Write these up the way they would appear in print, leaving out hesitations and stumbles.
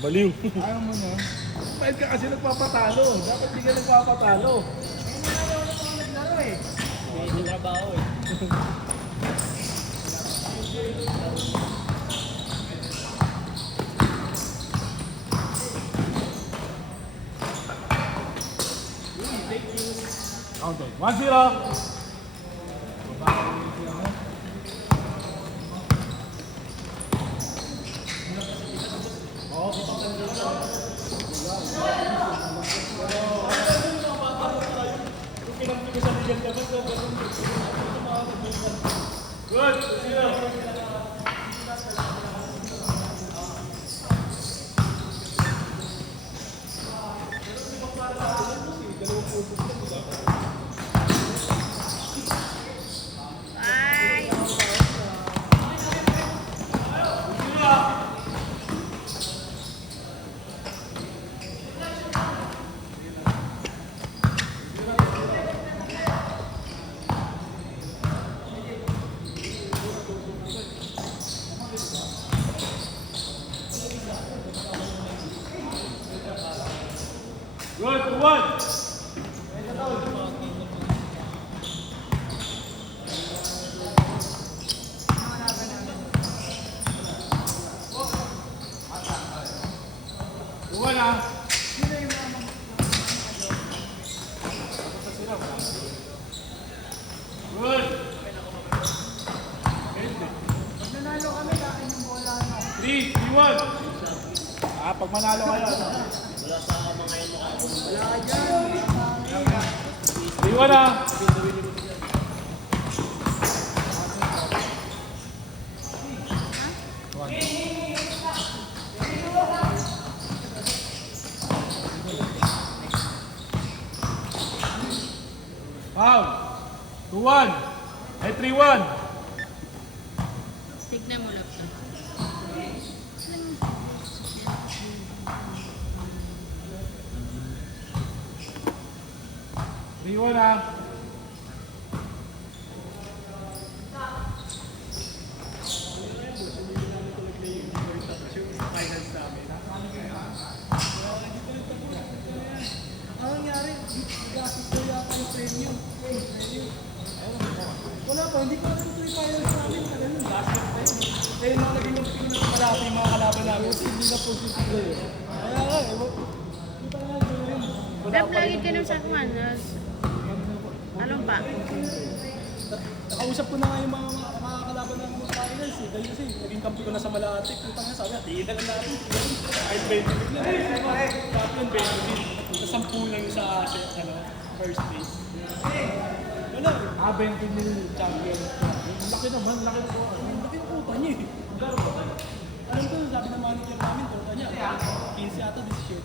Baliw. Ayaw mo na. Kahit ka kasi nagpapatalo. Dapat di ka nagpapatalo. Ayun na lang ako naglaro eh. May trabaho eh. Counter. 1-0. Good. 0. Ay! Good. 1. Tuwan ah. Good. Pag nanalo kami, akin yung bola na. 3, 3-1. Pag manalo kayo, ano? Wala sa mga ino. Wala ka dyan. 3-1 ah. Foul. 2-1. Ay, 3-1. Tignan mo lang ito. 3-1 ah. Ano nangyari? Gasis ko yata yung premium. Wala pa, hindi ko alam ito yung finals namin. Gasis na yun. Kaya mga naging yung pinakamalapit yung mga kalaban namin. Kasi hindi na positive na yun. Kaya nga, hindi pa nga yun. Dap lagi ka nung sakman. Anong pa? Nakausap ko na nga yung mga kalaban namin ng finals eh. Dahil kasi naging kampi ko na sa Malate. Punta nga sabi, tingin na lang natin. Kahit 20 bit lang. Sabi yung 20 bit. Sa 10 lang sa first place. Wala eh. 20 mil champion. Laki naman, laki na po. Laki ng kuta niya eh. Alam ko, sabi ng manager namin, kuta niya. 15 ata, 17.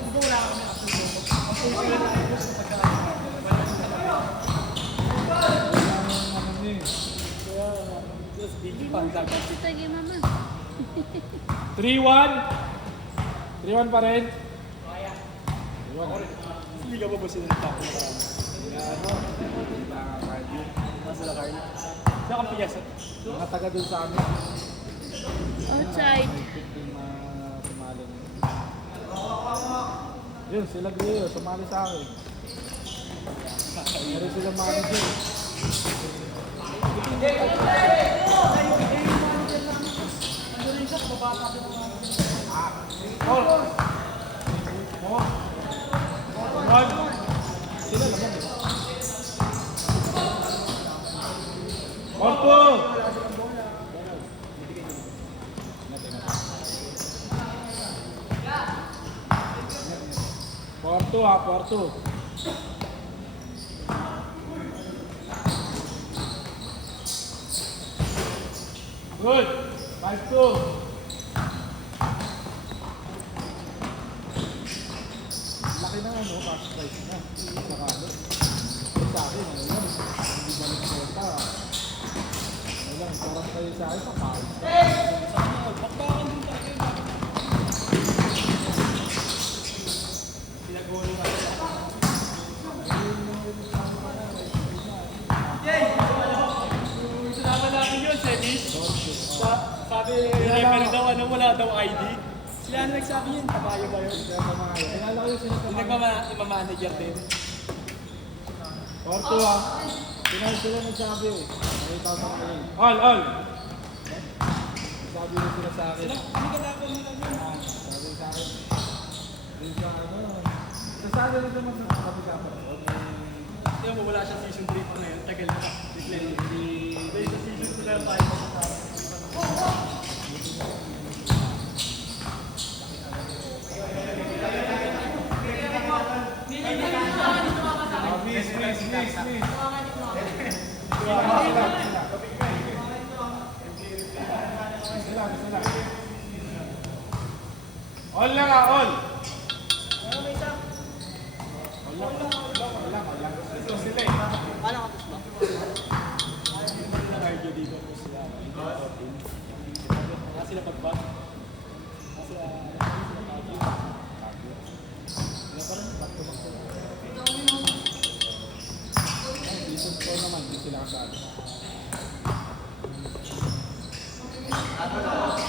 Di ba wala kami actually? Ang puso na tayo sa Kaya, just big fan lang. Gusto tayo mama. 3-1. 3-1 pa rin. Hindi ka ba ba sinunta ko na karami? Nasa la Carlo. Saan kang piyasa? Mga taga dun sa amin. Outside. Sumali. Yun, sila Grio, sumali sa akin. Meron silang manager. Sila naman eh. Orto! Porto ah, Porto. Good. 5-2. Laki na ano, cash price na. Saka ano. Sa akin, ano yan. Hindi ba nagpunta? Ano lang, parang kayo sa akin, pakawin. Bakbakan din tayo. Pinag-ulo ka. Yay! Sinama namin yun, Sebis. Sabi, Referee daw, ano, wala daw ID. Sila ano nagsabi yun? Kabayo ba yun? Kaya pamahayo. Kilala ko yung Yung nagmamanager din. Orto ah. Pinahal sila nagsabi eh. Nakita ko na yun. all. Sabi nyo sila sa akin. Ano ka na ako nila yun? Sabi sa akin. Yung sa ano. Sasabi rin naman sa kapag-kapag. Yung mo, wala siya season 3 pa ngayon. Tagal na pa. Dahil sa season 2 na yung tayo pa sa Miss. All lang ah, all. Ito sila eh. cardio dito po sila. Wala sila pagbat. Wala sila Season 4 naman. Hindi sila kasali. All.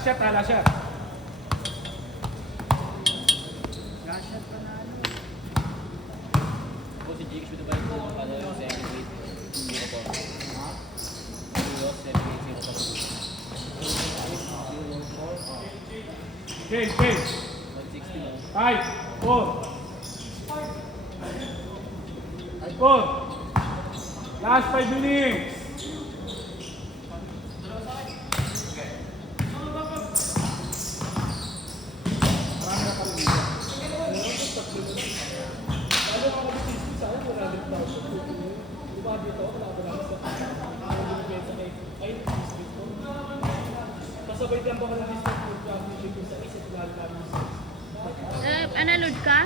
Last shot ah, last shot. Kung si Jigs with the bike mo, ano yung second weight, hindi ko po. Yung second weight, hindi ko po. Game. 160 lang. 5, 4. Last 5 minutes. Kasabay lang ba ka ng district court championship kung sa isa't lahat namin? Analod ka?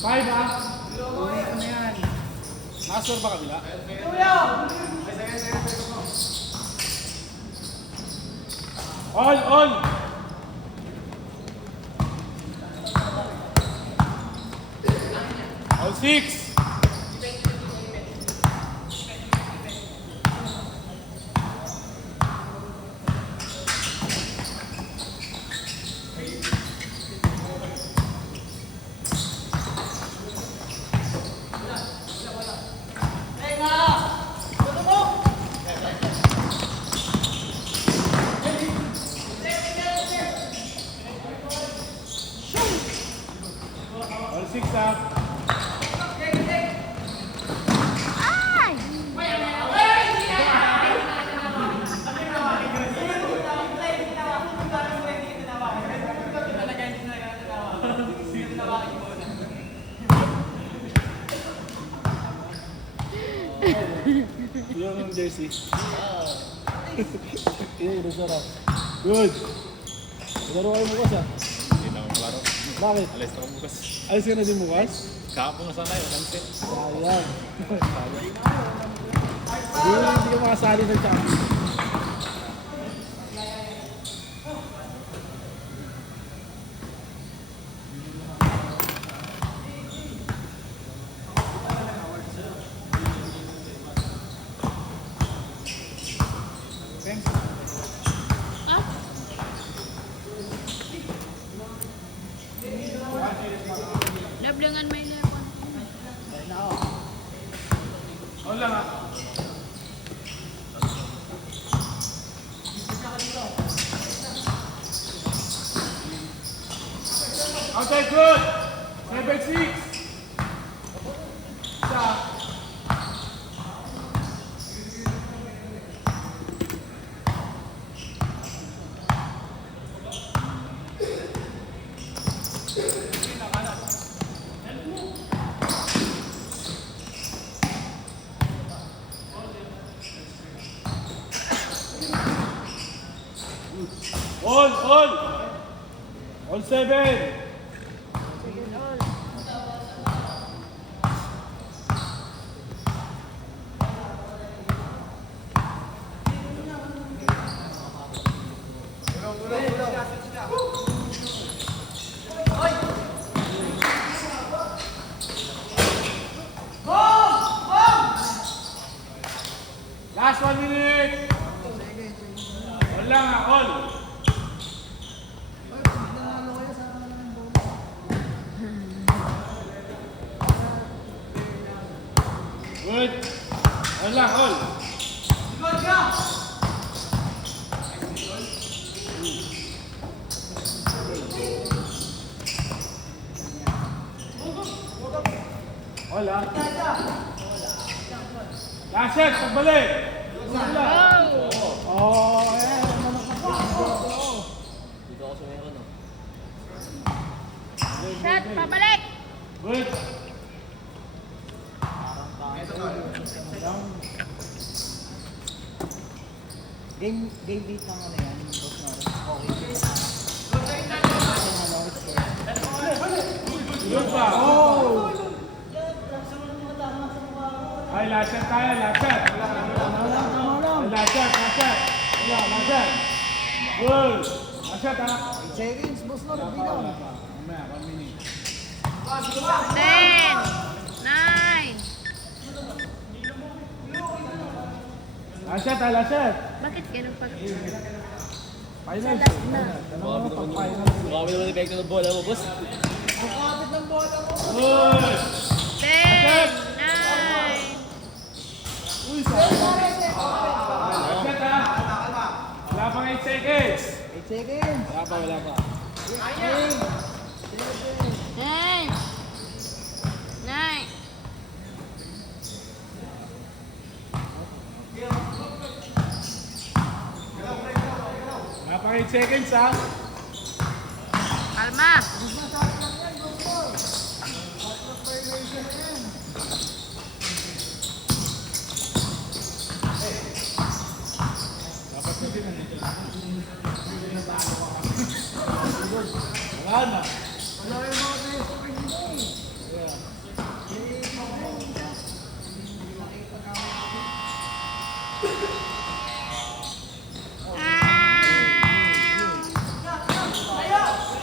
Five ah. Master ba kabila? All. All 6. All 6 ah. Ay! Yung jersey. Yung sarap. Good. Laro kayo bukas ah. Hindi na ako klaro. Bakit? Alis ako bukas. Alis ka na din bukas? Kahapon na sana yun. Nanti. Sayang. Hindi ka makasali sa champion. Ah? Okay, good. 7-6. Isa. All 7. Last 1 minute. Wala nga, all. Good. Wala, all. Wala. Last set, pagbalik. Wala. Oh, ayan. Dito ako sa meron, no? Shot, pabalik! Good. Game beat lang ano yan, boss Norris. Okay. Good pa. Oh! Ay, last shot tayo, last shot. Last shot, last shot. Wala, last shot. Good. Last shot, ha? 8 seconds, boss Norris. Bilang. Mamaya, 1 minute. 10, 9. Last shot, ha? Last shot. Bakit ganun pag... Final. Last na. Dalawa pa, final. Marami naman epekto ng bola mo, boss. Good. 10, 9. Uy, last shot, ha? Wala pang 8 seconds. 8 seconds. Wala pa, wala pa. 10, 9. Wala pang 8 seconds, ha? Kalma. Wala na.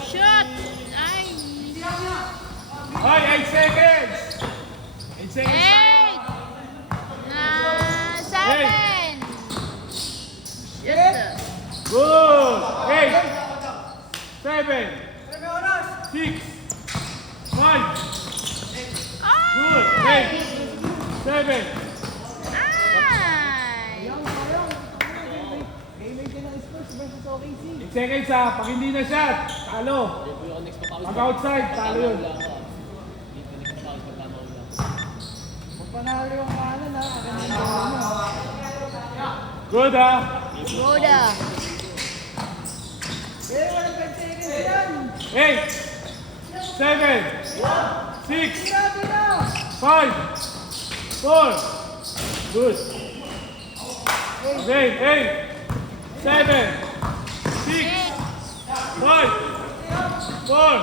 Shoot! Ay! Hoy, 8 seconds! 8 seconds tayo. 8! 7! Good! 8 7 6 5 Good! 8 7 Ay! Game 8 ng Spurs versus OKC. 8 seconds ha! Pag hindi na shot, talo! Yung ako next pa Pag outside, talo yun. Wala ako. Dito next pa pagkama ulam. Kung panalo yung kanan ha. Good ha! Goda! Eh, walang 5 seconds yan. 8 7 6 Grabe na. 5 4 Good! Okay, 8 7 6 5 4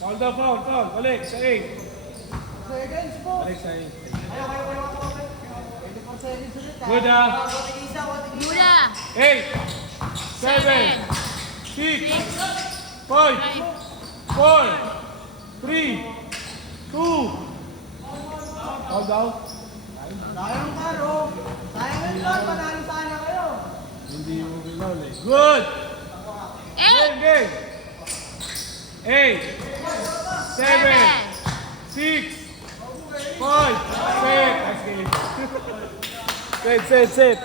Foul daw, foul. Balik sa 8. Seconds po. Balik sa 8. 24 seconds ulit ha. Good ha! Goda! 8 7 6 5 4 3 2 Foul daw. Sayang paro. Sayang ang lot. Panalo sana kayo. Hindi mo binol eh. Good! 8! Game! 8 7 6 5 set! Nice game. Set.